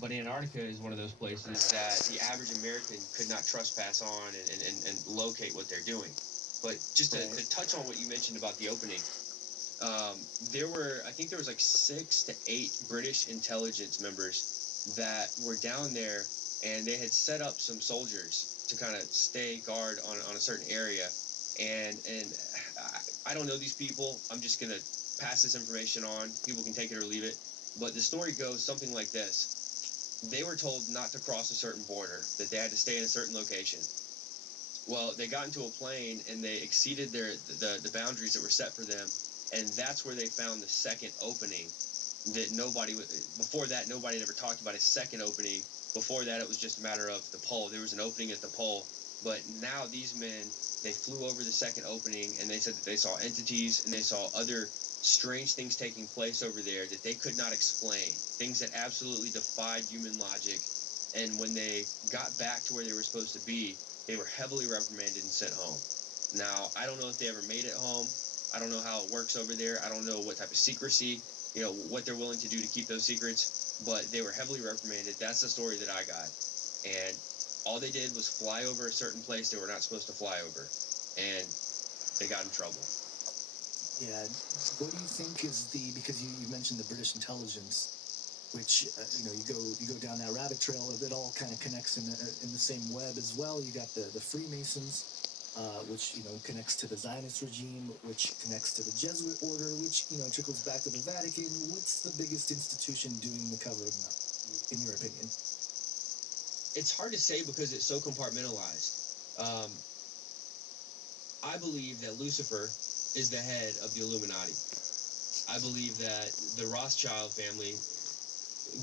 But Antarctica is one of those places that the average American could not trespass on and locate what they're doing. But just to touch on what you mentioned about the opening, I think there was like 6 to 8 British intelligence members that were down there, and they had set up some soldiers to kind of stay guard on a certain area. And I don't know these people. I'm just gonna pass this information on. People can take it or leave it. But the story goes something like this: they were told not to cross a certain border, that they had to stay in a certain location. Well, they got into a plane and they exceeded the boundaries that were set for them, and that's where they found the second opening that before that nobody had ever talked about a second opening. Before that, it was just a matter of the pole. There was an opening at the pole, but now these men, they flew over the second opening and they said that they saw entities and they saw other strange things taking place over there that they could not explain, things that absolutely defied human logic. And when they got back to where they were supposed to be, they were heavily reprimanded and sent home. Now, I don't know if they ever made it home. I don't know how it works over there. I don't know what type of secrecy, what they're willing to do to keep those secrets, but they were heavily reprimanded. That's the story that I got. And all they did was fly over a certain place they were not supposed to fly over, and they got in trouble. Yeah. What do you think is because you mentioned the British intelligence, which you go down that rabbit trail. It all kind of connects in the same web as well. You got the Freemasons, which connects to the Zionist regime, which connects to the Jesuit order, which trickles back to the Vatican. What's the biggest institution doing the covering up, in your opinion? It's hard to say because it's so compartmentalized. I believe that Lucifer is the head of the Illuminati. I believe that the Rothschild family,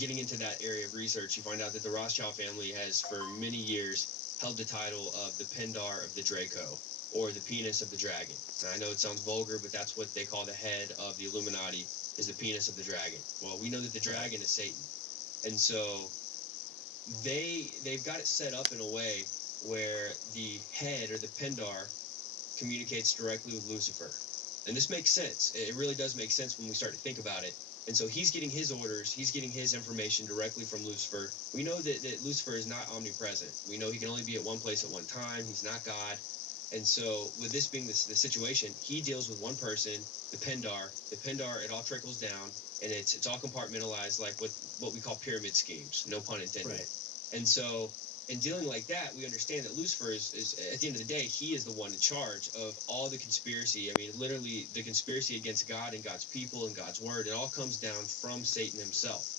getting into that area of research, you find out that the Rothschild family has for many years held the title of the Pendar of the Draco, or the penis of the dragon. Now, I know it sounds vulgar, but that's what they call the head of the Illuminati, is the penis of the dragon. Well, we know that the dragon is Satan. And so they've got it set up in a way where the head, or the Pendar, communicates directly with Lucifer. And this makes sense. It really does make sense when we start to think about it. And so he's getting his orders, he's getting his information directly from Lucifer. We know that Lucifer is not omnipresent. We know he can only be at one place at one time. He's not God. And so with this being the situation, he deals with one person, the Pendar. The Pendar, it all trickles down, and it's all compartmentalized, like with what we call pyramid schemes, no pun intended. Right. And so in dealing like that, we understand that Lucifer is, at the end of the day, he is the one in charge of all the conspiracy. I mean, literally, the conspiracy against God and God's people and God's word, it all comes down from Satan himself.